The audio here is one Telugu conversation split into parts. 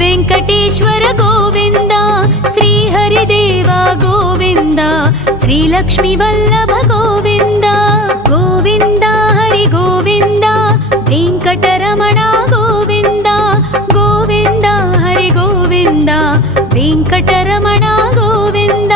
वेंकटेश्वर गोविंद श्रीहरिदेव गोविंद श्रीलक्ष्मी वल्लभ गोविंद गोविंद हरि गोविंद वेंकटरमण गोविंद गोविंद हरि गोविंद वेंकटरमण गोविंद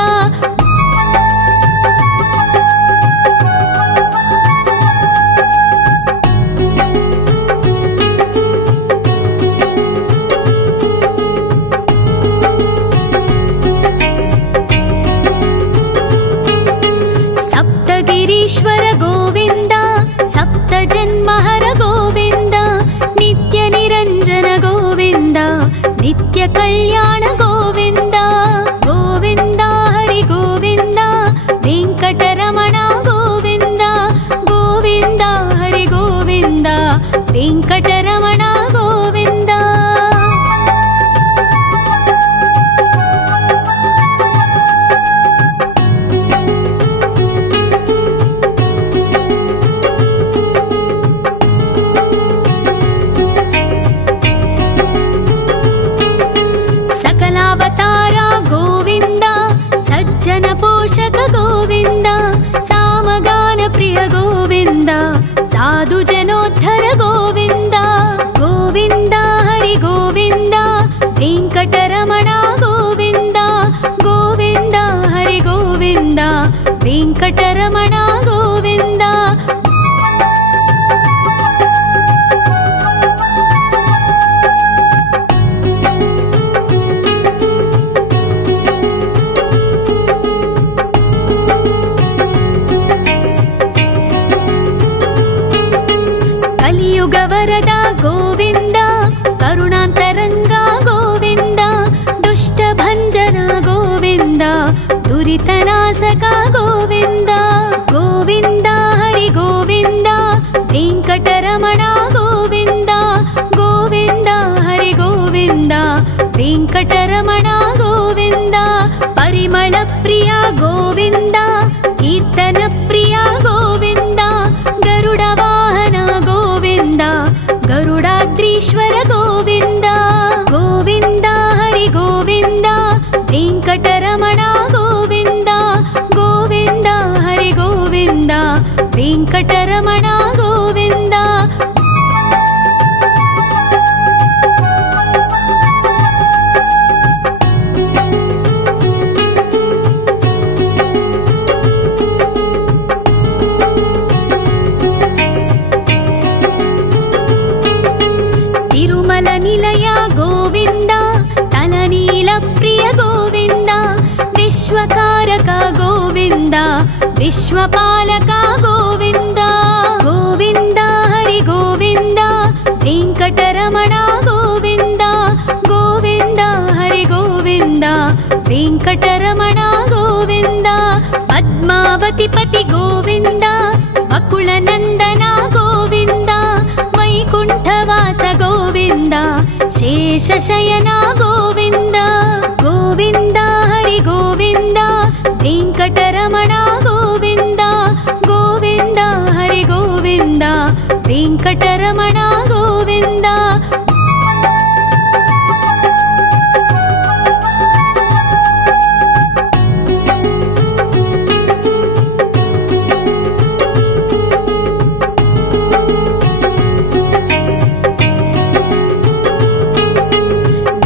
सप्तगिरीश्वर गोविंद सप्तजन्महर गोविंद नित्य निरंजन गोविंद नित्य कल्याण गोविंद गोविंद हरि गोविंद वेंकटरमण गोविंद गोविंद हरि गोविंद वेंकटरमण गोविंद सकलावतारा गोविंद सज्जन पोषक गोविंद सामगान प्रिय गोविंद साधु जनोद्धर गोविंद गोविंद हरि गोविंद वेंकटरमण गोविंद गोविंद हरि गोविंद वेंकटरमण गोविंद कलियुग वरदा गोविंद करुणांतरंगा गोविंद दुष्ट भंजना गोविंद दुरितनाशका गोविंद गोविंद हरि गोविंद वेंकटरमण गोविंद गोविंद हरि गोविंद वेंकटरमण गोविंद परिमल प्रिय गोविंद कीर्तन प्रिय गोविंद गरुड वाहन गोविंद गरुडाद्रीश्वर गोविंद गोविंद हरि गोविंद वेंकटरमण गोविंद गोविंद हरि गोविंद वेंकटरमण गोविंद तिरुमल निलय गोविंद तलनील प्रिय गोविंद विश्वकारक गोविंद विश्वपालक गोविंद गोविंद हरि गोविंद वेंकटरमण गोविंद गोविंद हरि गोविंद वेंकटरमण गोविंद पद्मावतीपति गोविंद वकुल नंदन गोविंद वैकुंठवास गोविंद शेषशयन गोविंद गोविंद हरि गोविंद वेंकटरमण गोविंद गोविंद हरि गोविंद वेंकटरमण गोविंद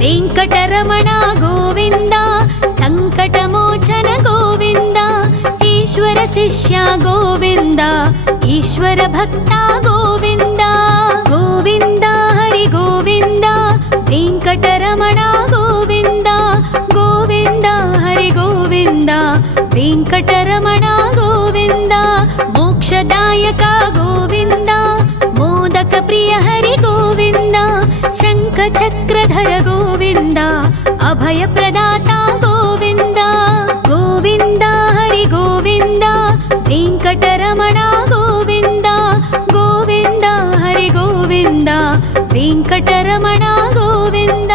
वेंकटरमण गोविंद संकटमोचन गोविंद ईश्वर शिष्य गोविंद ईश्वर भक्त गोविंद गोविंद हरि गोविंद वेंकटरमण गोविंद गोविंद हरि गोविंद वेंकटरमण गोविंद मोक्षदायक गोविंद मोदक प्रिय हरि गोविंद शंख चक्रधर गोविंद अभय प्रदाता गोविंद गोविंद हरि गोविंद वेंकटरमण गोविंद गोविंद हरि गोविंद वेंकटरमण गोविंद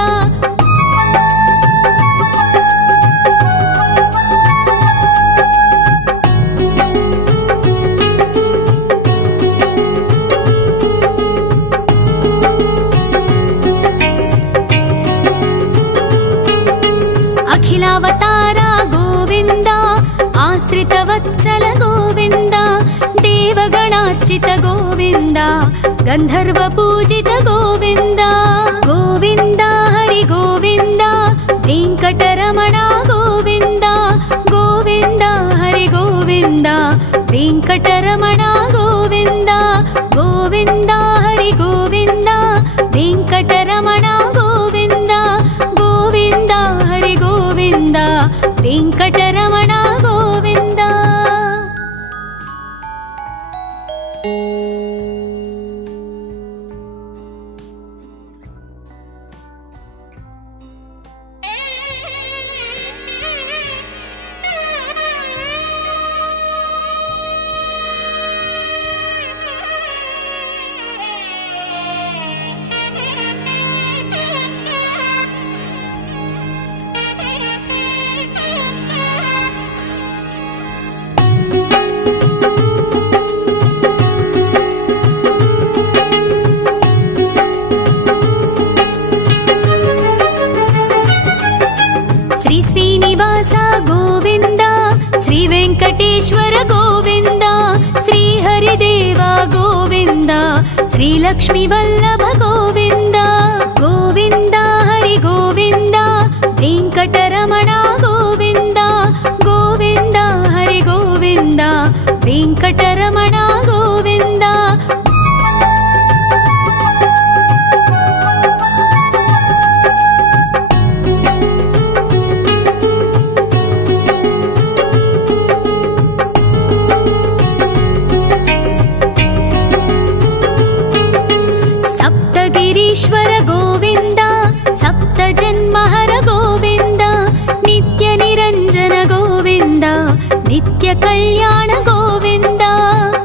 आश्रितवत्सल गोविन्द देवगणार्चित गोविन्द गन्धर्वपूजित गोविन्द गोविन्द हरि गोविन्द वेङ्कटरमण गोविन्द गोविन्द हरि गोविन्द वेङ्कटरमण गोविन्द गोविन्द हरि गोविन्द वेङ्कटरमण गोविन्द गोविन्द हरि गोविन्द वेङ्कटरमण गोविन्द। श्री श्रीनिवास गोविन्द श्री वेङ्कटेश्वर गोविन्द श्री हरिदेव गोविन्द श्री लक्ष्मीवल्लभ गोविन्द गोविन्द हरि गोविन्द वेङ्कटरमण गोविन्द गोविन्द हरि गोविन्द वेङ्कटरमण गोविन्द। सप्तगिरीश्वर गोविन्द सप्तजन्महर गोविन्द नित्यनिरञ्जन गोविन्द नित्यकल्याण गोविन्द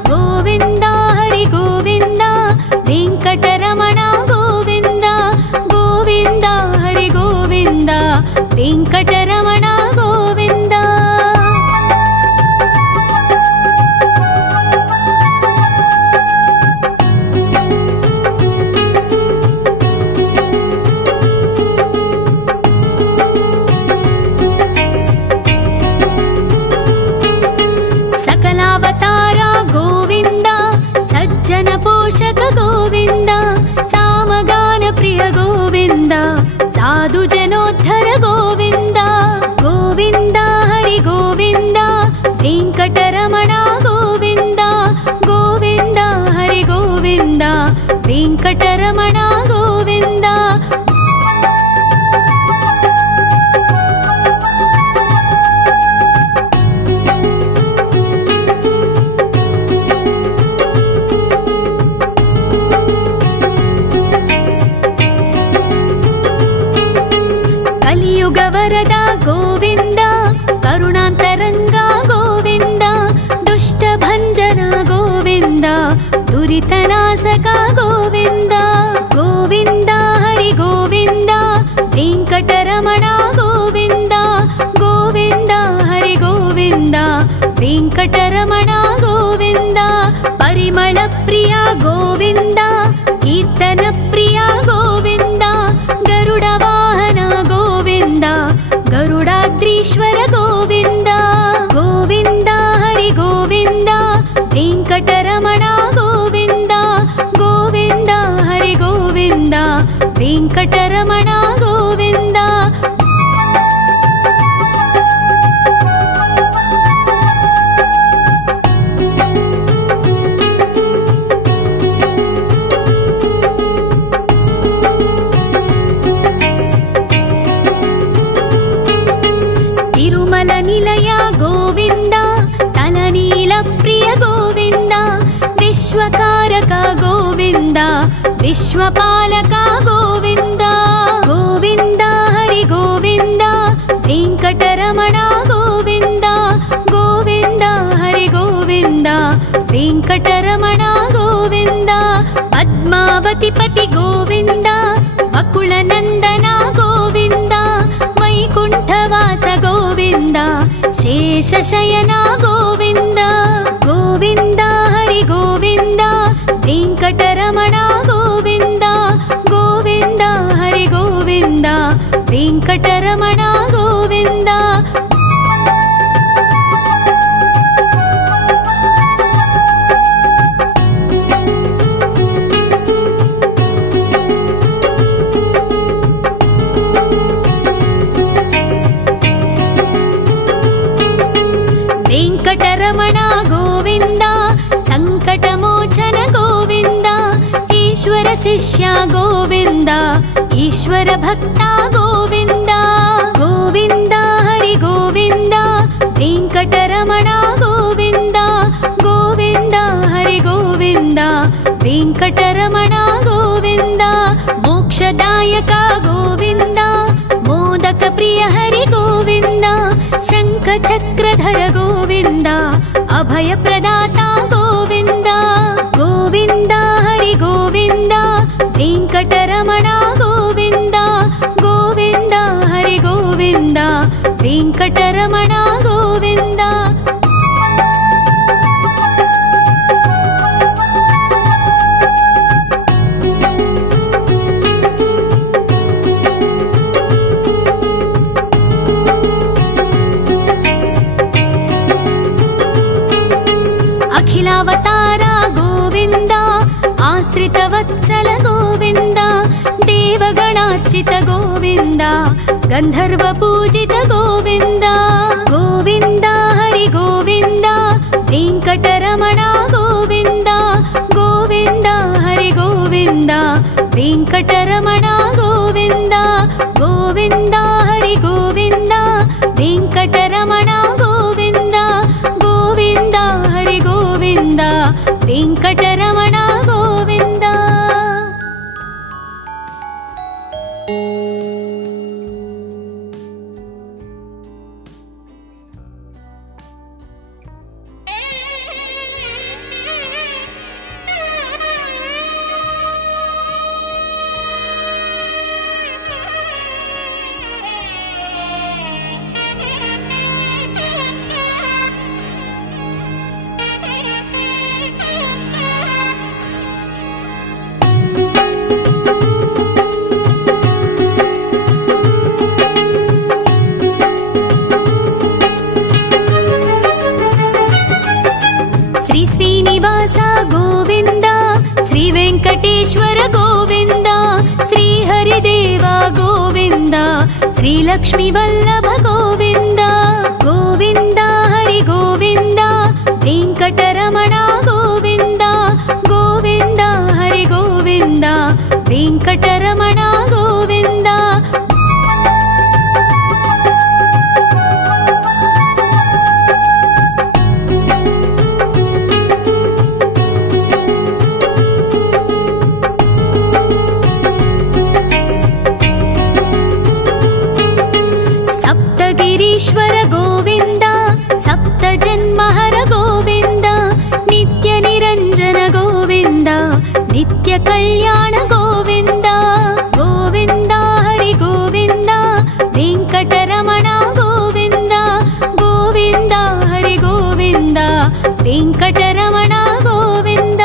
गोविन्द हरि गोविन्द वेङ्कटरमण गोविन्द गोविन्द हरि गोविन्द वेङ्कटरमण गोविन्द। सकलावतारा गोविन्द सज्जन पोषक गोविन्द सामगान प्रिय गोविन्द साधु जनोद्धर गोविन्द गोविन्द हरि गोविन्द वेङ्कटरमण गोविन्द गोविन्द हरि गोविन्द वेङ्कटरमण गोविन्द। कलियुगवरदा गोविन्द करुणान्तरङ्गा गोविन्द दुष्टभञ्जना गोविन्द दुरितनाशका गोविन्द गोविन्द हरि गोविन्द वेङ्कटरमण गोविन्द गोविन्द हरि गोविन्द वेङ्कटरमण गोविन्द। परिमळ प्रिया गोविन्द कीर्तन प्रिया गोविन्द गरुडवाहन गोविन्द गरुडाद्रीश्वर गोविन्द गोविन्द हरि गोविन्द वेङ्कटरमण गोविन्द गोविन्द हरि गोविन्द वेङ्कटरमण गोविन्द। तिरुमल निलय गोविन्द तलनील प्रिय गोविन्द विश्वकारक गोविन्द विश्वपालक गोविन्द गोविन्द हरि गोविन्द वेङ्कटरमण गोविन्द गोविन्द हरि गोविन्द वेङ्कटरमण गोविन्द। पद्मावतिपति गोविन्द वकुलनन्दन गोविन्द वैकुण्ठवास गोविन्द शेषशयन गोविन्द गोविन्द हरि गोविन्द वेङ्कटरमण गोविन्द गोविन्द हरि गोविन्द वेङ्कटरमण गोविन्द। వెంకటరమణ గోవింద సంకటమోచన గోవింద ఈశ్వర శిష్య గోవింద ఈశ్వర భక్త గోవింద గోవింద హరి గోవింద వెంకటరమణ గోవింద గోవింద హరి గోవింద వెంకటరమణ గోవింద మోక్షదాయక గోవింద మోదక ప్రియ హరి గోవింద శంఖ చక్రధర గోవింద అభయ ప్రదాత గోవింద గోవింద హరి గోవింద వెంకటరమణ గోవింద గోవింద హరి గోవింద వెంకటరమణ గోవింద అఖిలావతార గోవింద ఆశ్రితవత్సల గోవింద దేవగణార్చిత గోవింద గంధర్వ పూజిత గోవింద గోవింద హరి గోవింద వెంకటరమణ గోవింద గోవింద హరి గోవింద వెంకటరమణ గోవింద గోవింద హరి గోవింద వెంకటరమణ గోవింద గోవింద హరి గోవింద వెంకటరమణ గోవింద శ్రీనివాస గోవింద శ్రీ వెంకటేశ్వర గోవింద శ్రీ హరిదేవ గోవింద శ్రీ లక్ష్మీ వల్లభ గోవింద గోవింద హరి గోవింద వెంకటరమణ గోవింద గోవింద హరి గోవింద వెంకటరమణ గోవింద ఈశ్వర గోవింద సప్త జన్మహర గోవింద నిత్య నిరంజన గోవింద నిత్య కళ్యాణ గోవింద గోవింద హరి గోవింద వెంకటరమణ గోవింద గోవింద హరి గోవింద వెంకటరమణ గోవింద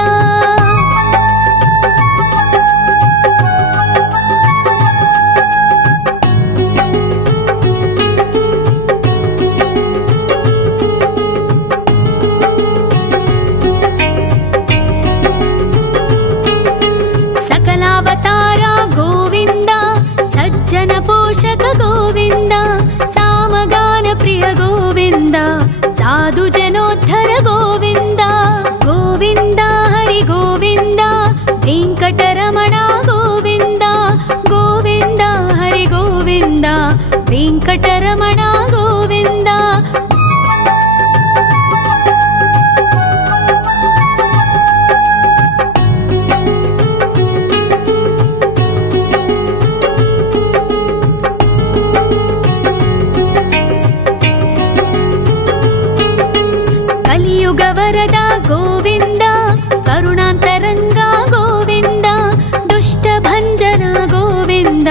అవతార గోవింద సజ్జన పోషక గోవింద సామగాన ప్రియ గోవింద సాధు జనోద్ధర గోవింద గోవింద హరి గోవింద వెంకటరమణ గోవింద గోవింద హరి గోవింద వెంకటరమణ గోవింద వరద గోవింద కరుణాంతరంగా గోవింద దుష్ట భంజన గోవింద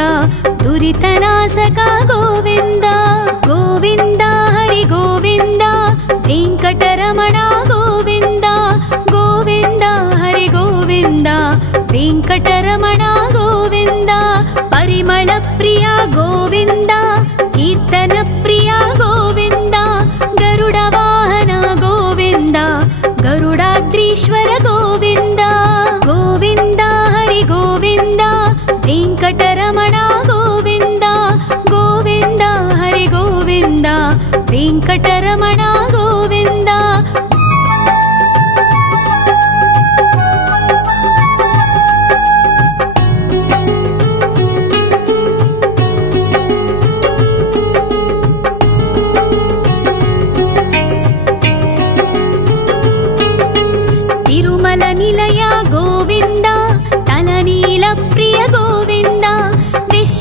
దురితనాశక గోవింద గోవింద హరి గోవింద వెంకటరమణ గోవింద గోవింద హరి గోవింద వెంకటరమణ గోవింద పరిమళ ప్రియ గోవింద కీర్తన ప్రియ గోవింద గరుడ వాహన గోవింద గరుడాద్రీశ్వర గోవింద గోవింద హరి గోవింద వెంకటరమణ గోవింద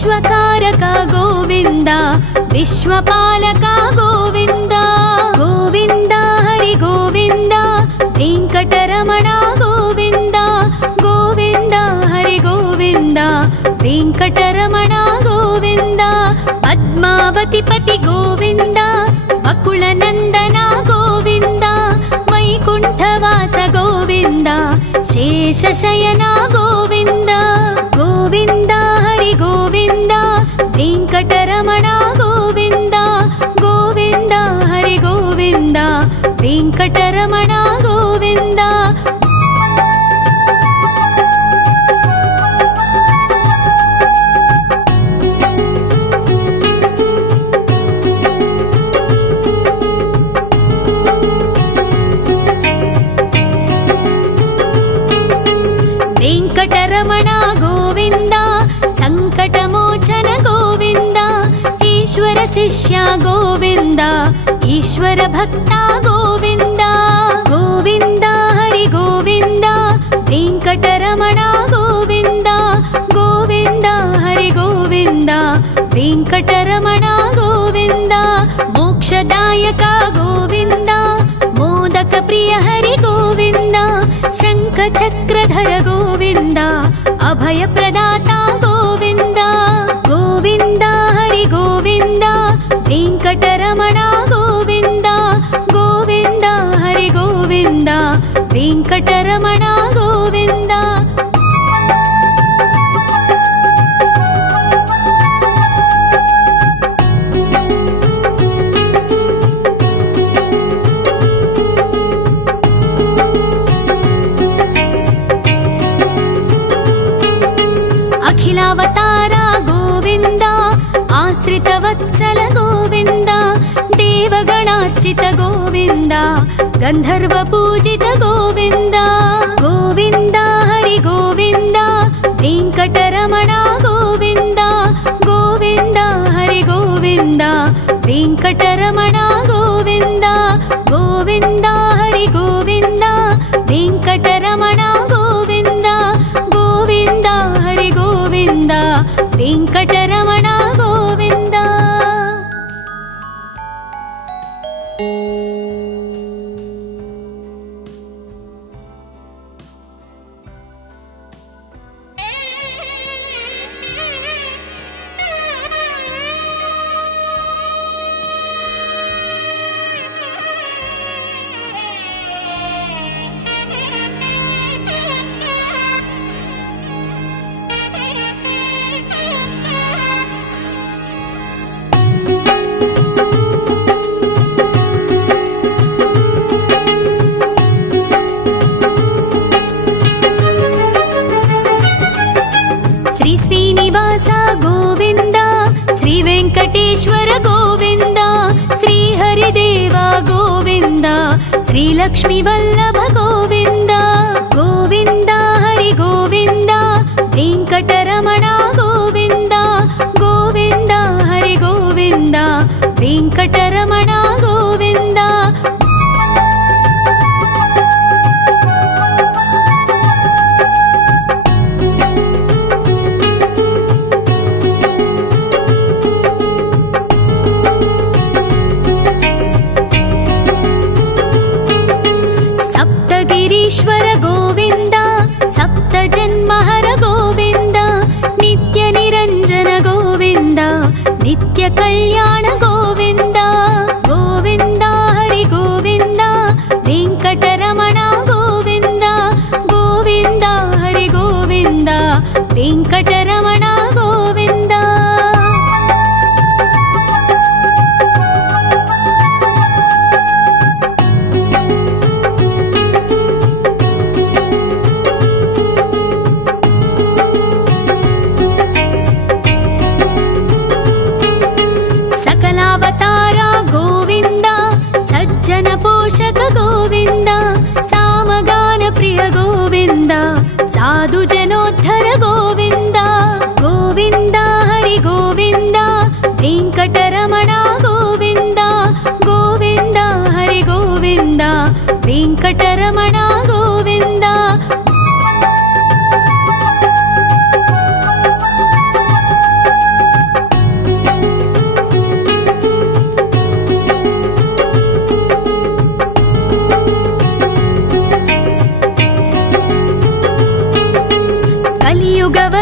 विश्वकारक गोविन्द विश्वपालक गोविन्द गोविन्द हरि गोविन्द वेङ्कटरमण गोविन्द गोविन्द हरि गोविन्द वेङ्कटरमण गोविन्द पद्मावतिपति गोविन्द बकुलनन्दन गोविन्द वैकुण्ठवास गोविन्द शेषशयन गोविन्द गोविन्द हरि गोविन्द वेङ्कटरमण गोविन्द गोविन्द हरि गोविन्द वेङ्कटरमण गोविन्द वेङ्कटरमण गोविन्द सङ्कटमोचन गोविन्द ईश्वर शिष्य गोविन्द ईश्वर भक्त गोविन्द गोविन्द हरि गोविन्द वेङ्कटरमण गोविन्द गोविन्द हरि गोविन्द वेङ्कटरमण गोविन्द मोक्षदायक गोविन्द मोदक प्रिय हरि गोविन्द शङ्खचक्रधर गोविन्द अभयप्रदाता गोविन्द गोविन्द हरि गोविन्द वेङ्कटरमण गोविन्द गोविन्द हरि गोविन्द वेङ्कटरमण गोविन्द अखिलावतार गोविन्द आश्रितवत्सल गोविन्द देवगणार्चित गोविन्द गन्धर्वपूजित गोविन्द गोविन्द हरि गोविन्द वेङ्कटरमण गोविन्द गोविन्द हरि गोविन्द वेङ्कटरमण गोविन्द गोविन्द हरि गोविन्द वेङ्कटरमण गोविन्द गोविन्द हरि गोविन्द वेङ्कटरमण गोविन्द श्रीनिवास गोविन्द श्री वेङ्कटेश्वर गोविन्द श्री हरिदेव गोविन्द श्री लक्ष्मी वल्लभ गोविन्द गोविन्द हरि गोविन्द वेङ्कटरमण गोविन्द गोविन्द हरि गोविन्द वेङ्कटरमण गोविन्द ईश्वर गोविन्द सप्तजन्महर गोविन्द नित्य निरञ्जन गोविन्द नित्य कल्याण गोविन्द गोविन्द हरि गोविन्द वेङ्कटरमण गोविन्द गोविन्द हरि गोविन्द वेङ्कटरमण गोविन्द सकलावतार गोविन्द सज्जन पोषक गोविन्द सामगान प्रिय गोविन्द साधु जनोद्धर गोविन्द गोविन्द हरि गोविन्द वेङ्कटरमण गोविन्द गोविन्द हरि गोविन्द वेङ्कटरमण गोविन्द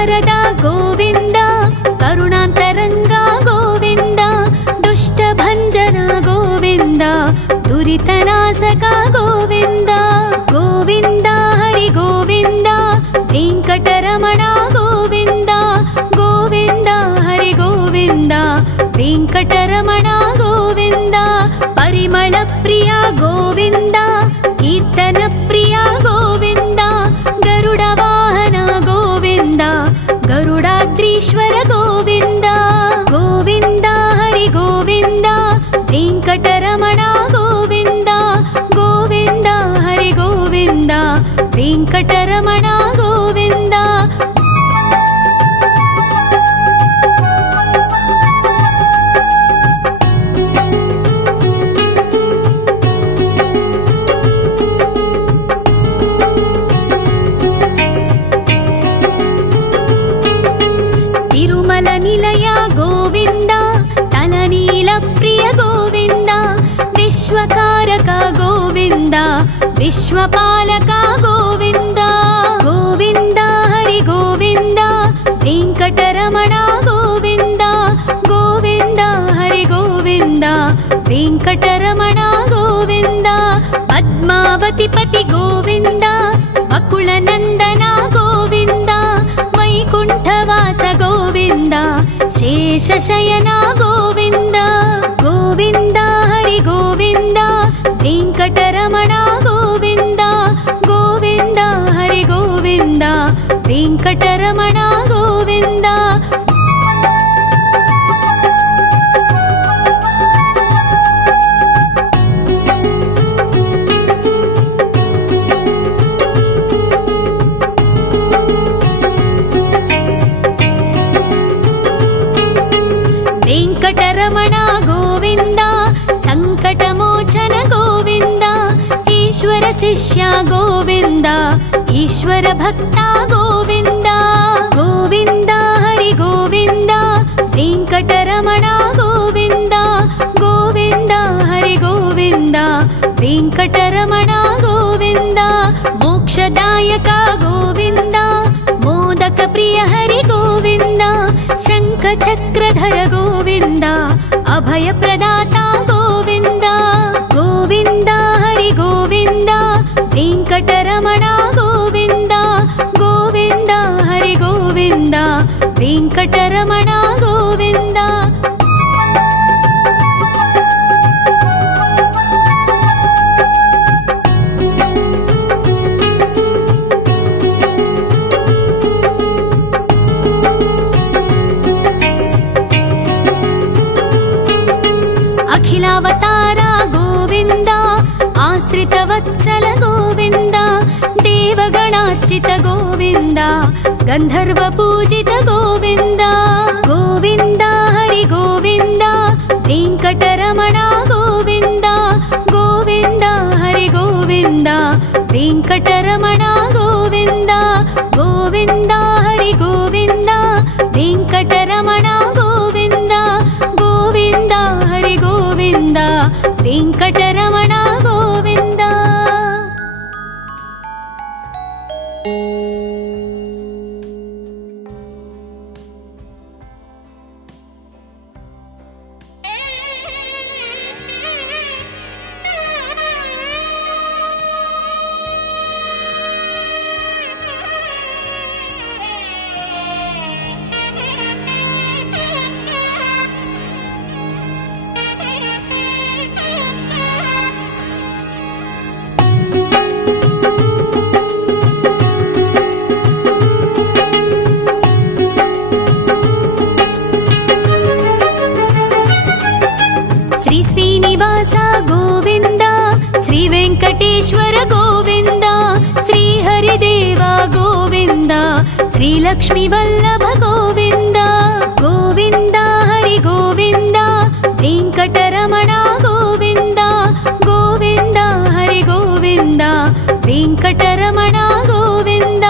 ವರದ ಗೋವಿಂದ ಕರುಣಾಂತರಂಗ ಗೋವಿಂದ ದುಷ್ಟ ಭಂಜನ ಗೋವಿಂದ ದುರಿತನಾಶಕ ಗೋವಿಂದ ಗೋವಿಂದ ಹರಿ ಗೋವಿಂದ ವೆಂಕಟರಮಣ ಗೋವಿಂದ ಗೋವಿಂದ ಹರಿ ಗೋವಿಂದ ವೆಂಕಟರಮಣ ಗೋವಿಂದ ಪರಿಮಳ ಪ್ರಿಯ ಗೋವಿಂದ ಕೀರ್ತನ ಪ್ರಿಯ ಗೋವಿಂದ ಗರುಡ ವಾಹನ ಗೋವಿಂದ ಗರುಡಾದ್ರೀಶ್ವರ ಗೋವಿಂದ ಗೋವಿಂದ ಹರಿ ಗೋವಿಂದ ವೆಂಕಟರಮಣ ಗೋವಿಂದ ಗೋವಿಂದ ಹರಿ ಗೋವಿಂದ ವೆಂಕಟರಮಣ ಗೋವಿಂದ ತಿರುಮಲ ನಿಲಯ ಗೋವಿಂದ ತಲನೀಲ ಪ್ರಿಯ ಗೋವಿಂದ ವಿಶ್ವಕಾರಕ ಗೋವಿಂದ ವಿಶ್ವಪಾಲಕ ಗೋವಿಂದ ಗೋವಿಂದ ಹರಿ ಗೋವಿಂದ ವೆಂಕಟರಮಣ ಗೋವಿಂದ ಗೋವಿಂದ ಹರಿ ಗೋವಿಂದ ವೆಂಕಟರಮಣ ಗೋವಿಂದ ಪದ್ಮಾವತಿ ಪತಿ ಗೋವಿಂದ ಬಕುಳ ನಂದನ ಗೋವಿಂದ ವೈಕುಂಠವಾಸ ಗೋವಿಂದ ಶೇಷಶಯನ ಗೋವಿಂದ ಗೋವಿಂದ ಹರಿ ಗೋವಿಂದ ವೆಂಕಟರಮಣ ಗೋವಿಂದ ಗೋವಿಂದ ಹರಿ ಗೋವಿಂದ ವೆಂಕಟರಮಣ ಗೋವಿಂದ ವೆಂಕಟರಮಣ ಗೋವಿಂದ ಸಂಕಟಮೋಚನ ಗೋವಿಂದ ಈಶ್ವರ ಶಿಷ್ಯ ಗೋವಿಂದ ಈಶ್ವರ ಭಕ್ತ ಗೋವಿಂದ ಗೋವಿಂದ ಹರಿ ಗೋವಿಂದ ವೆಂಕಟರಮಣ ಗೋವಿಂದ ಗೋವಿಂದ ಹರಿ ಗೋವಿಂದ ವೆಂಕಟರಮಣ ಗೋವಿಂದ ಮೋಕ್ಷದಾಯಕ ಗೋವಿಂದ ಮೋದಕ ಪ್ರಿಯ ಹರಿ ಗೋವಿಂದ ಶಂಖ ಚಕ್ರಧರ ಗೋವಿಂದ ಅಭಯ ಪ್ರದಾತ ಗೋವಿಂದ ಗೋವಿಂದ ಹರಿ ಗೋವಿಂದ ವೆಂಕಟರಮಣ ಗೋವಿಂದ ಗೋವಿಂದ ಹರಿ ಗೋವಿಂದ ವೆಂಕಟರಮಣ ಗೋವಿಂದ ಅಖಿಲಾವತಾರ ಗೋವಿಂದ ಆಶ್ರಿತ ವತ್ಸಲ ಗೋವಿಂದ ದೇವಗಣಾರ್ಚಿತ ಗೋವಿಂದ ಗಂಧರ್ವ ಪೂಜಿತ ಗೋವಿಂದ ಗೋವಿಂದ ಹರಿ ಗೋವಿಂದ ವೆಂಕಟರಮಣ ಗೋವಿಂದ ಗೋವಿಂದ ಹರಿ ಗೋವಿಂದ ವೆಂಕಟರಮಣ ಗೋವಿಂದ ಗೋವಿಂದ ಹರಿ ಗೋವಿಂದ ವೆಂಕಟರಮಣ ಗೋವಿಂದ ಗೋವಿಂದ ಹರಿ ಗೋವಿಂದ ವೆಂಕಟರಮಣ ಗೋವಿಂದ ಶ್ರೀನಿವಾಸ ಗೋವಿಂದ ಶ್ರೀ ವೆಂಕಟೇಶ್ವರ ಗೋವಿಂದ ಶ್ರೀ ಹರಿದೇವ ಗೋವಿಂದ ಶ್ರೀ ಲಕ್ಷ್ಮೀ ವಲ್ಲಭ ಗೋವಿಂದ ಗೋವಿಂದ ಹರಿ ಗೋವಿಂದ ವೆಂಕಟರಮಣ ಗೋವಿಂದ ಗೋವಿಂದ ಹರಿ ಗೋವಿಂದ ವೆಂಕಟರಮಣ ಗೋವಿಂದ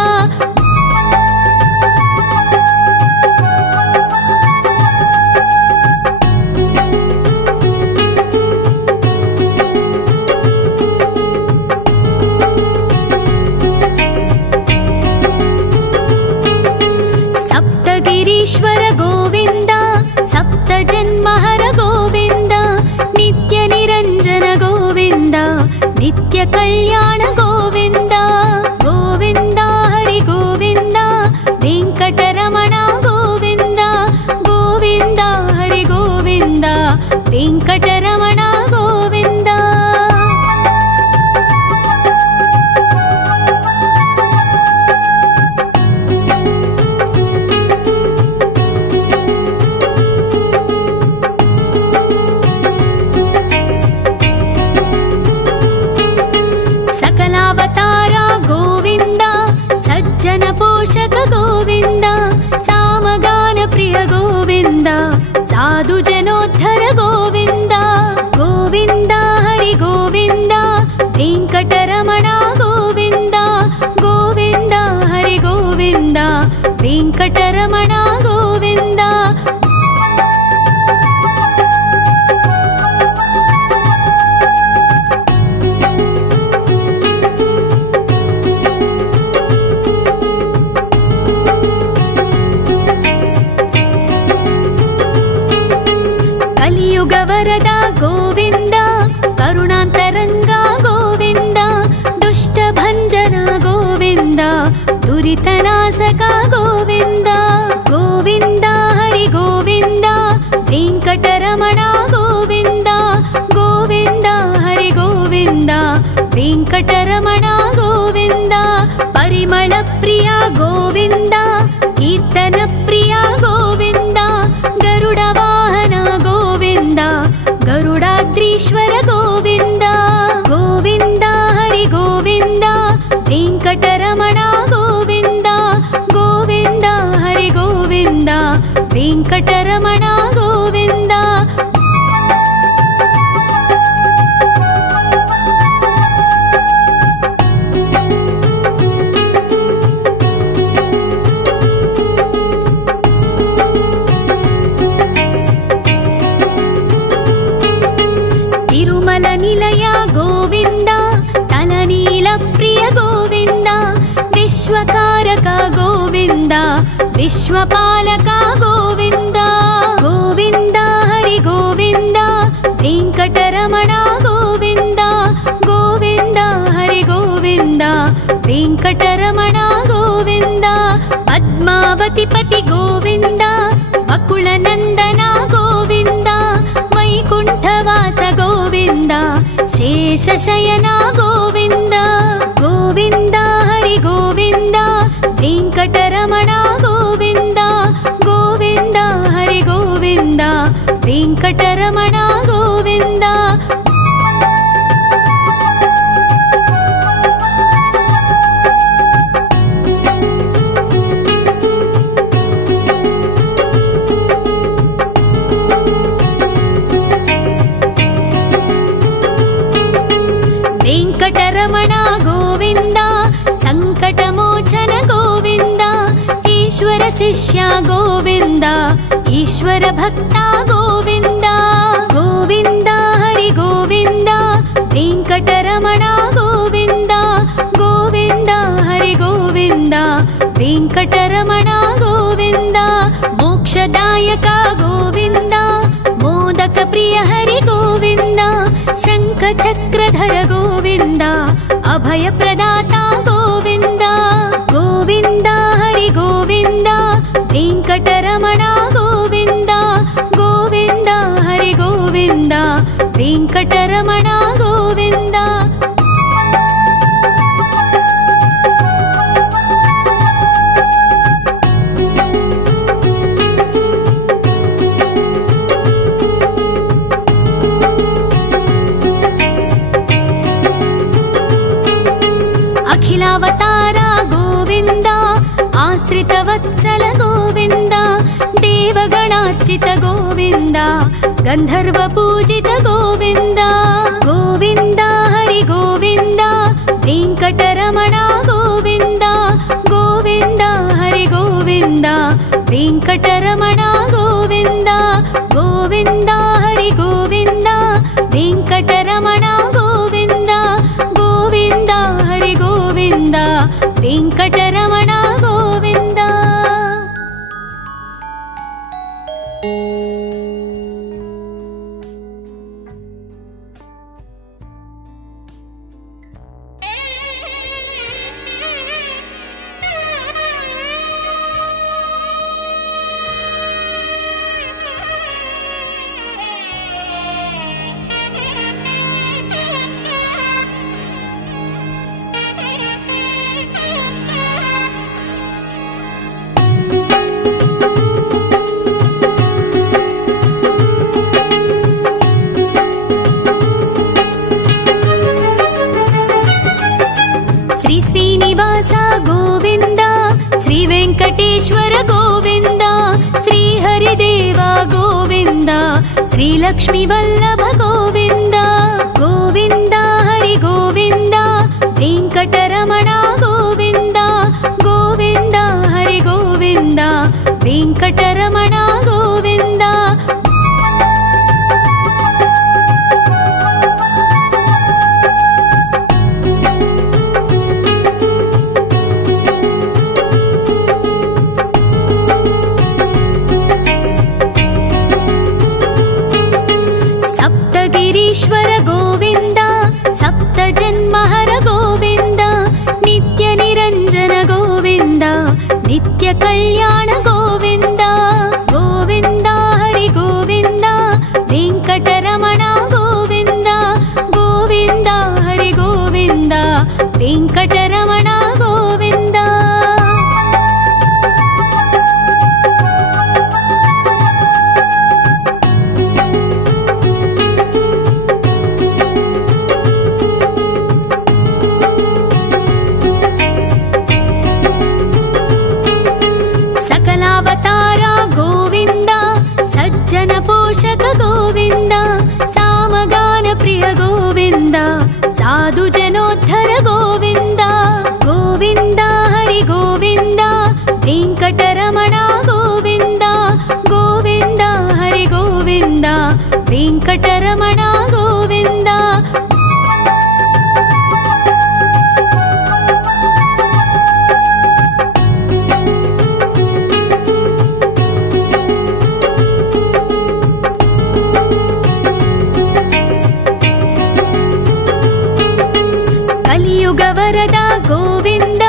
कल्याण गोविन्द गोविन्द हरि गोविन्द वेङ्कटरमण गोविन्द गोविन्द हरि गोविन्द वेङ्कटरमण गोविन्द। सकलावतार गोविन्द सज्जन पोषक गोविन्द सामगान प्रिय गोविन्द साधु जनोद्धर गोविन्द गोविन्द हरि गोविन्द वेङ्कटरमण गोविन्द गोविन्द हरि गोविन्द वेङ्कटरमण गोविन्द। कलियुग वरद गोविन्द करुणान्तरङ्ग गोविन्द दुष्टभञ्जन गोविन्द दुरितनाशक गोविन्द गोविन्द हरि गोविन्द वेङ्कटरमण गोविन्द गोविन्द हरि गोविन्द वेङ्कटरमण गोविन्द। परिमल प्रिय गोविन्द कीर्तन प्रिय गोविन्द गरुड वाहन गोविन्द गरुडाद्रीश्वर गोविन्द गोविन्द हरि गोविन्द वेङ्कटरमण गोविन्द गोविन्द हरि गोविन्द वेङ्कटरमण गोविन्द। तिरुमल निलय गोविन्द तलनील प्रिय गोविन्द विश्वकारक गोविन्द विश्वपालक गोविन्द गोविन्द हरि गोविन्द वेङ्कटरमण गोविन्द गोविन्द हरि गोविन्द वेङ्कटरमण गोविन्द। पद्मावती पति गोविन्द वकुलनन्दन गोविन्द वैकुण्ठवास गोविन्द शेषशयन गोविन्द गोविन्द हरि गोविन्द वेङ्कटरमण गोविन्द गोविन्द हरि गोविन्द वेङ्कटरमण गोविन्द। वेङ्कटरमण गोविन्द सङ्कटमोचन गोविन्द ईश्वर शिष्य गोविन्द ईश्वर भक्त गोविन्द गोविन्द हरि गोविन्द वेङ्कटरमण गोविन्द गोविन्द हरि गोविन्द वेङ्कटरमण गोविन्द। मोक्षदायक गोविन्द मोदक प्रिय हरि गोविन्द शङ्खचक्रधर गोविन्द अभयप्रदाता गोविन्द गोविन्द हरि गोविन्द वेङ्कटरमण गोविन्द गोविन्द हरि गोविन्द वेङ्कटरमण गोविन्द। अखिलावतार गोविन्द आश्रितवत्सल गोविन्द देवगणार्चित गोविन्द गन्धर्व पूजित गोविन्द गोविन्द हरि गोविन्द वेङ्कटरमण गोविन्द गोविन्द हरि गोविन्द वेङ्कटरमण गोविन्द गोविन्द हरि गोविन्द वेङ्कटरमण गोविन्द गोविन्द हरि गोविन्द वेङ्कटरमण गोविन्द। శ్రీ శ్రీనివాస గోవింద, శ్రీ వెంకటేశ్వర గోవింద, శ్రీ హరిదేవ గోవింద, శ్రీ లక్ష్మీ వల్లభ గోవింద. గోవింద హరి గోవింద, వెంకటరమణ గోవింద, గోవింద హరి గోవింద, వెంకటరమణ గోవింద. సప్తగిరీశ్వర గోవింద, సప్త జన్మహర గోవింద, నిత్య నిరంజన గోవింద, నిత్య కళ్యాణ గోవింద. గోవింద హరి గోవింద, వెంకటరమణ గోవింద, గోవింద హరి గోవింద, వెంకటరమణ గోవింద. సకలావతార గోవింద, సజ్జన పోషక గోవింద, సామగాన ప్రియ గోవింద, సాధు జనోద్ధర గోవింద. గోవింద హరి గోవింద, వెంకటరమణ గోవింద, గోవింద హరి గోవింద, వెంకటరమణ గోవింద. కలియుగ వరద గోవింద,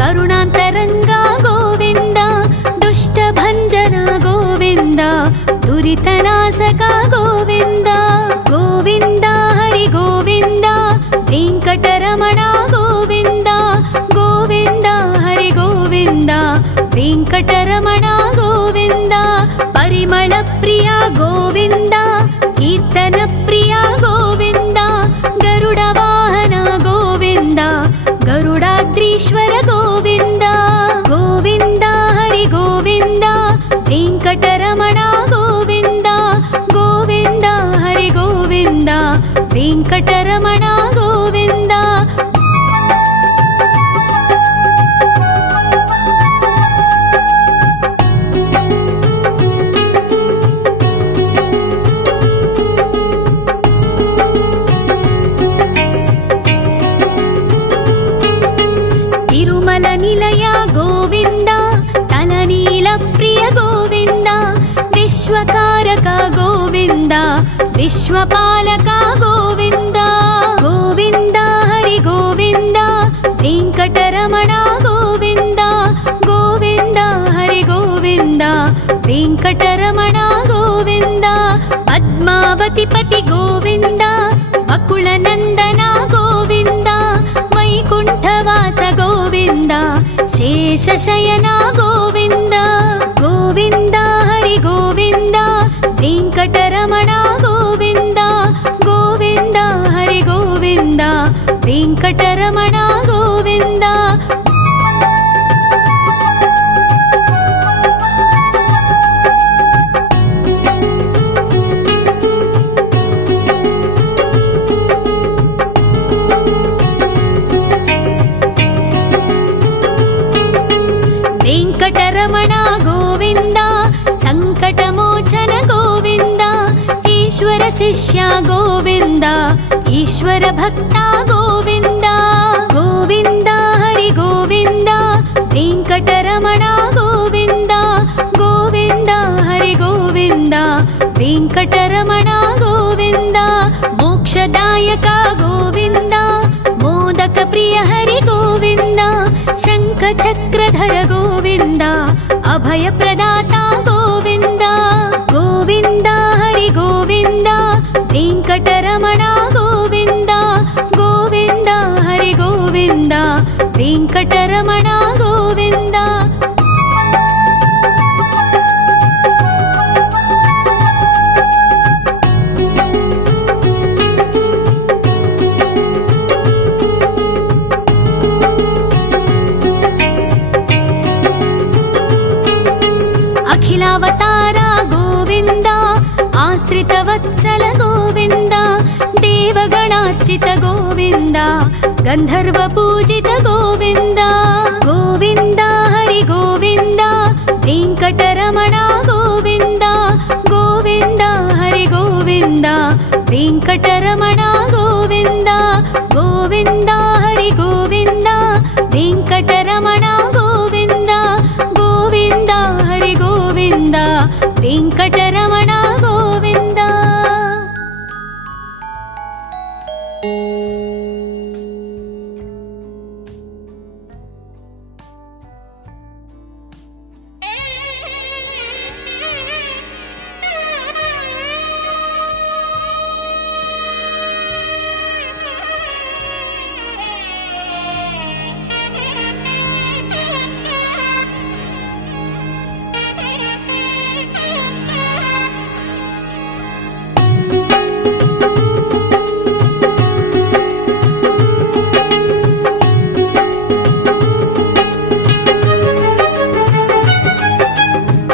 కరుణాంతరంగ గోవింద, దుష్ట భంజన గోవింద, దురితనాశక గోవింద. గోవింద హరి గోవింద, వెంకటరమణ గోవింద, గోవింద హరి గోవింద, వెంకటరమణ గోవింద. పరిమళ ప్రియ గోవింద, కీర్తన ప్రియ గోవింద, గరుడ వాహన గోవింద, గరుడాద్రీశ్వర గోవింద. గోవింద హరి గోవింద, వెంకటరమణ గోవింద, గోవింద హరి గోవింద, వెంకటరమణ గోవింద. తిరుమల నిలయ గోవింద, తలనీల ప్రియ గోవింద, విశ్వకారక గోవింద, విశ్వపాలక గోవింద. గోవింద హరి గోవింద, వెంకటరమణ గోవింద, గోవింద హరి గోవింద, వెంకటరమణ గోవింద. పద్మావతిపతి గోవింద, వకుళ నందన గోవింద, వైకుంఠవాస గోవింద, శేషశయన గోవింద. గోవింద హరి గోవింద, వెంకటరమణ గోవింద, గోవింద హరి గోవింద, వెంకటరమణ గోవింద. వెంకటరమణ గోవింద, సంకటమోచన గోవింద, ఈశ్వర శిష్య గోవింద, ఈశ్వర భక్త గోవింద. గోవింద హరి గోవింద, వెంకటరమణ గోవింద, గోవింద హరి గోవింద, వెంకటరమణ గోవింద. మోక్షదాయక గోవింద, మోదక ప్రియ హరి గోవింద, శంఖ చక్రధర గోవింద, అభయ ప్రదాత గోవింద. గోవింద హరి గోవింద, వెంకటరమణ గోవింద, గోవింద హరి గోవింద, వెంకటరమణ గోవింద. वत्सल गोविन्द देवगणार्चित गोविन्द गन्धर्व पूजित गोविन्द गोविन्द हरि गोविन्द वेङ्कटरमण गोविन्द गोविन्द हरि गोविन्द वेङ्कटरमण गोविन्द गोविन्द हरि गोविन्द वेङ्कटरमण गोविन्द गोविन्द हरि गोविन्द वेङ्कटरमण गोविन्द।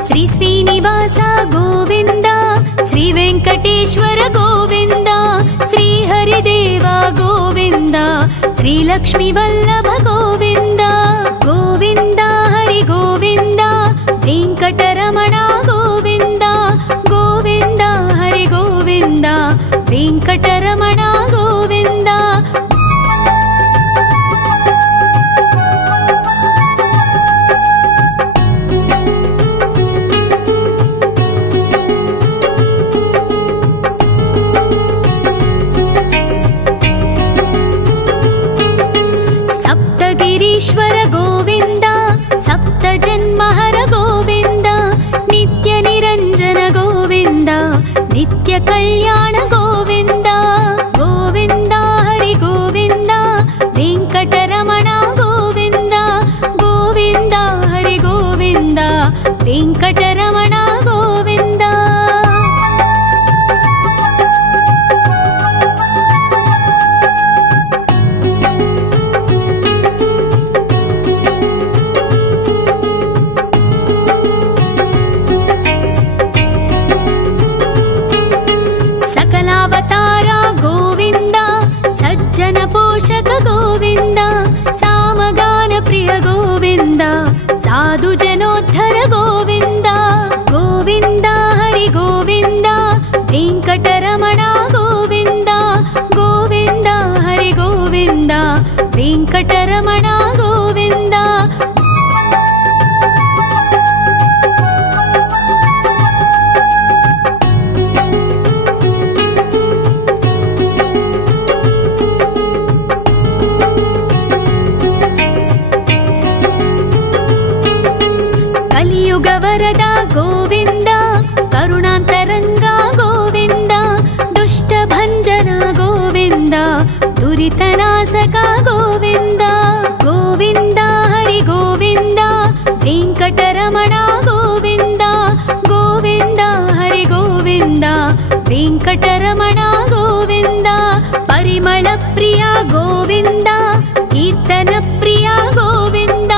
श्री श्रीनिवास गोविन्द श्री वेङ्कटेश्वर गोविन्द श्री हरिदेव गोविन्द श्री लक्ष्मी वल्लभ गोविन्द गोविन्द हरि गोविन्द वेङ्कटरमण गोविन्द गोविन्द हरि गोविन्द वेङ्कटरमण गोविन्द। सप्तगिरीश्वर गोविन्द सप्तजन्महर गोविन्द नित्यनिरञ्जन गोविन्द नित्यकल्याण गोविन्द गोविन्द हरि गोविन्द वेङ्कटरमण गोविन्द गोविन्द हरि गोविन्द वेङ्कटरमण गोविन्द। सकलावतारा गोविन्द सज्जन पोषक गोविन्द सामगान प्रिय गोविन्द साधु जनोद्धर गोविन्द गोविन्द हरि गोविन्द वेङ्कटरमण गोविन्द गोविन्द हरि गोविन्द वेङ्कटरमण गोविन्द। कलियुग वरदा गोविन्द करुणान्तरङ्गा गोविन्द दुष्टभञ्जन गोविन्द दुरितनाशका गोविन्द गोविन्द हरि गोविन्द वेङ्कटरमण गोविन्द गोविन्द हरि गोविन्द वेङ्कटरमण गोविन्द। परिमल प्रिया गोविन्द कीर्तन प्रिया गोविन्द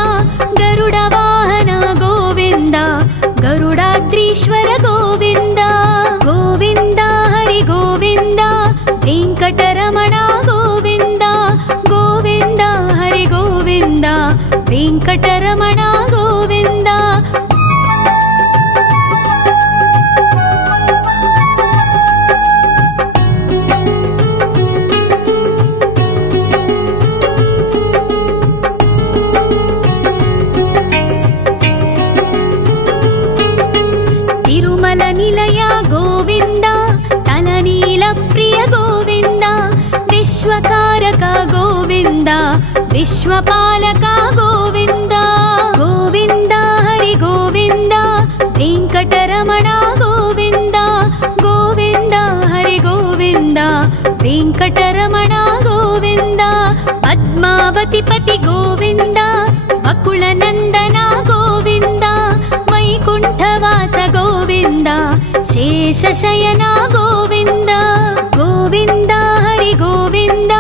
गरुड वाहन गोविन्द गरुडाद्रीश्वर गोविन्द गोविन्द हरि गोविन्द वेङ्कटरमण गोविन्द गोविन्द हरि गोविन्द वेङ्कटरमण गोविन्द। तिरुमल निलय गोविन्द तलनील प्रिय गोविन्द विश्वकारक गोविन्द विश्वपालक गोविन्द गोविन्द हरि गोविन्द वेङ्कटरमण गोविन्द गोविन्द हरि गोविन्द वेङ्कटरमण गोविन्द। पद्मावतिपति गोविन्द वकुलनन्दन गोविन्द वैकुण्ठवास गोविन्द शेषशयन गोविन्द गोविन्द हरि गोविन्द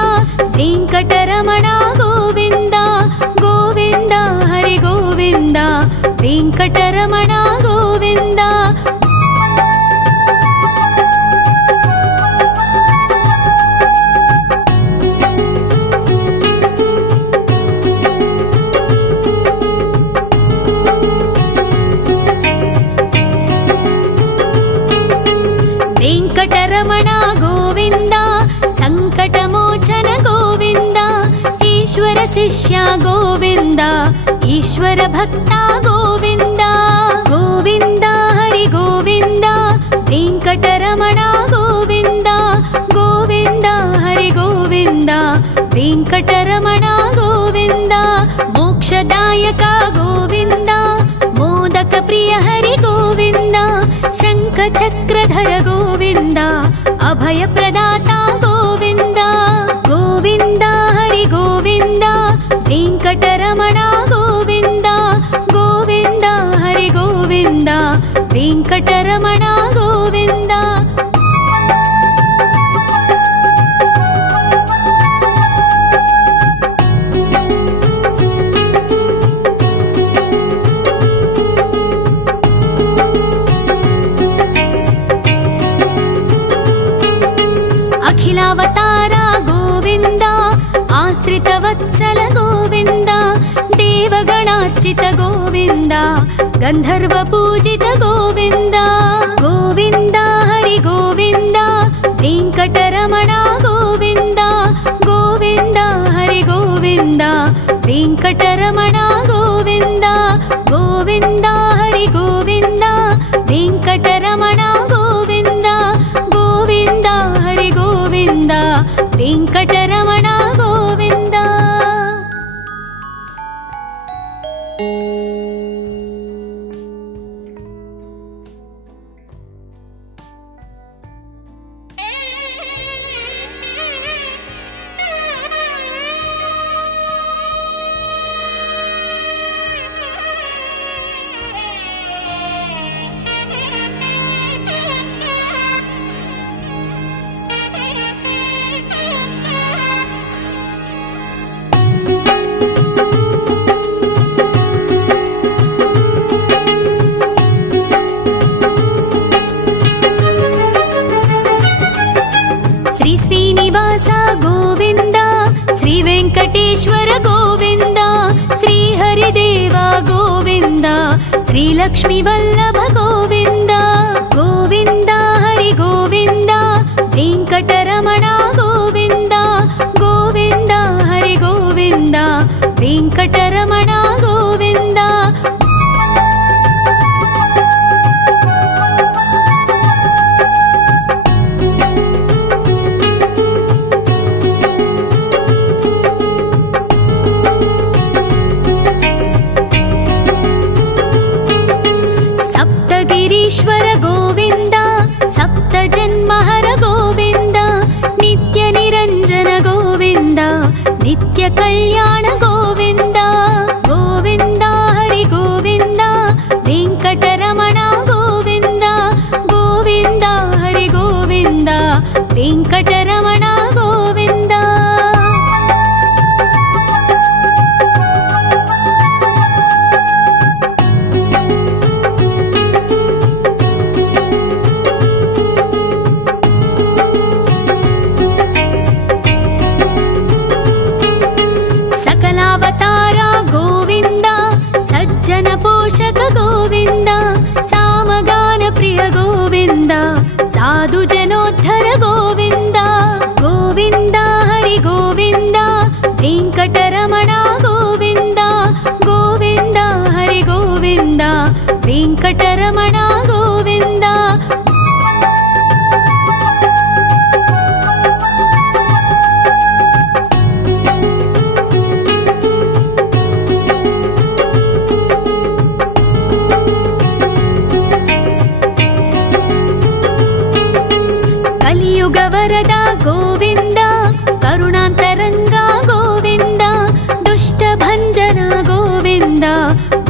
वेङ्कटरमण गोविन्द गोविन्द हरि गोविन्द वेङ्कटरमण गोविन्द। ఈశ్వర శిష్య గోవింద ఈశ్వర భక్త గోవింద గోవింద హరి గోవింద వెంకటరమణ గోవింద గోవింద హరి గోవింద వెంకటరమణ గోవింద మోక్షదాయక గోవింద మోదక ప్రియ హరి గోవింద శంఖ చక్రధర గోవింద అభయ ప్రదాత గోవింద గోవింద హరి గోవింద వెంకటరమణ గోవింద గోవింద హరి గోవింద వెంకటరమణ గోవింద అఖిలావతార గోవింద ఆశ్రితవత్సల గోవింద దేవగణార్చిత గోవింద గంధర్వ పూజిత గోవింద గోవింద హరి గోవింద వెంకటరమణ గోవింద గోవింద హరి గోవింద వెంకటరమణ గోవింద గోవింద హరి గోవింద వెంకటరమణ గోవింద గోవింద హరి గోవింద వెంకటరమణ గోవింద శ్రీనివాస గోవింద శ్రీ వెంకటేశ్వర గోవింద శ్రీ హరిదేవ గోవింద శ్రీ లక్ష్మీ వల్లభ గోవింద గోవింద హరి గోవింద వెంకటరమణ గోవింద గోవింద హరి గోవింద వెంకటరమణ గోవింద ईश्वर गोविंद सप्त जन्महर गोविंद नित्य निरंजन गोविंद नित्य कल्याण गोविंद गोविंद हरि गोविंद वेंकटरमण गोविंद गोविंद हरि गोविंद वेंकटरमण गोविंद सज्जन पोषक गोविंद सामगान प्रिय गोविंद साधु जनोद्धर गोविंद गोविंद हरि गोविंद वेंकटरमण गोविंद गोविंद हरि गोविंद वेंकटरमण गोविंद वरदा गोविंद करुणांतरंगा गोविंद दुष्ट भंजन गोविंद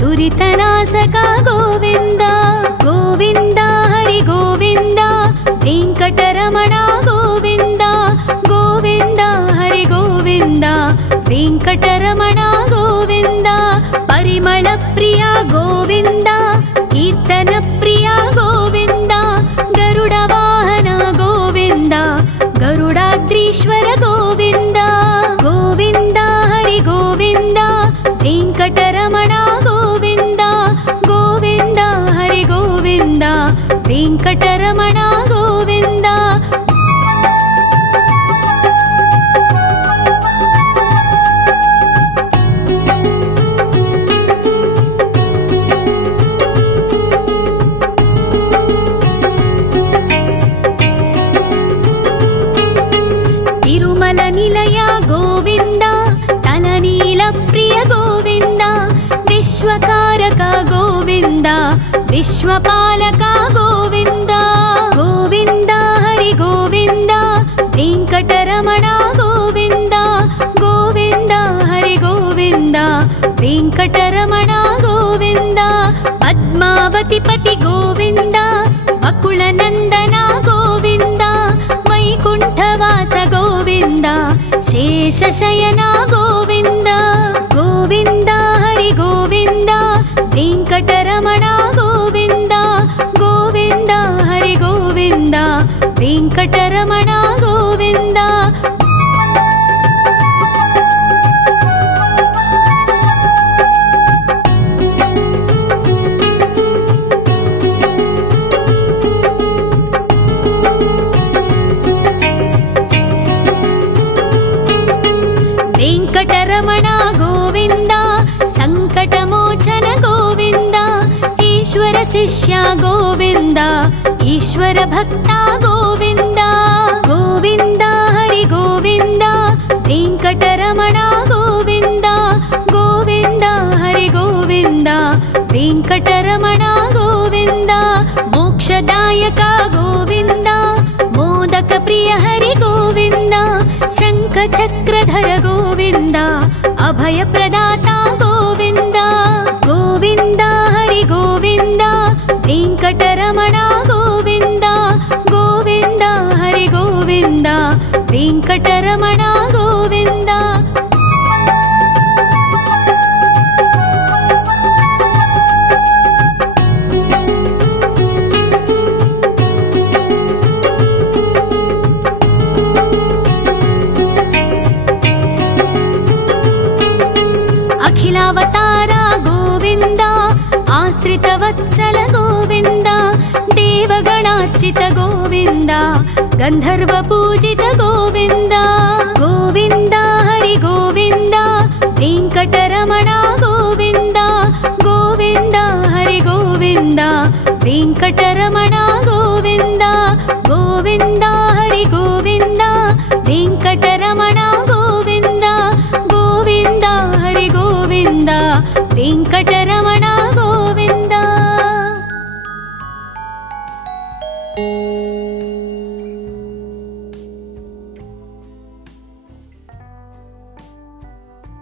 दुरितनाशक गोविंद गोविंद हरि गोविंद वेंकटरमण गोविंद गोविंद हरि गोविंद वेंकटरमण गोविंद परिमल प्रिय गोविंद कीर्तन प्रिय गोविंद गरुड़ वाहन गोविंद गरुडाद्रीश्वर गोविंद गोविंद हरि गोविंद वेंकटरमण गोविंद गोविंद हरि गोविंद वेंकटरमण गोविंद प्रिय गोविन्द विश्वकारक गोविन्द विश्वपालक गोविन्द गोविन्द हरि गोविन्द वेङ्कटरमण गोविन्द गोविन्द हरि गोविन्द वेङ्कटरमण गोविन्द पद्मावतिपति गोविन्द वकुलनन्दन गोविन्द वैकुण्ठवास गोविन्द शेषशयन गोविन्द गोविन्द हरि गोविन्द वेङ्कटरमण गोविन्द गोविन्द हरि गोविन्द वेङ्कटरमण गोविन्द वेङ्कटरमण गोविन्द सङ्कटमोचन गोविन्द ईश्वर शिष्य गोविन्द ईश्वर भक्ता गोविन्द गोविन्द हरि गोविन्द वेङ्कटरमण गोविन्द गोविन्द हरि गोविन्द वेङ्कटरमण गोविन्द मोक्षदायक गोविन्द मोदक प्रिय हरि गोविन्द शङ्खचक्रधर गोविन्द अभयप्रदाता गोविन्द गोविन्द हरि गोविन्द वेङ्कटरमण गोविन्द गोविन्द हरि गोविन्द वेङ्कटरमण गोविन्द अखिलावतार गोविन्द आश्रितवत्सल गोविन्द देवगणार्चित गोविन्द गन्धर्वपूजित गोविन्द गोविन्द हरि गोविन्द वेङ्कटरमण गोविन्द गोविन्द हरि गोविन्द वेङ्कटरमण गोविन्द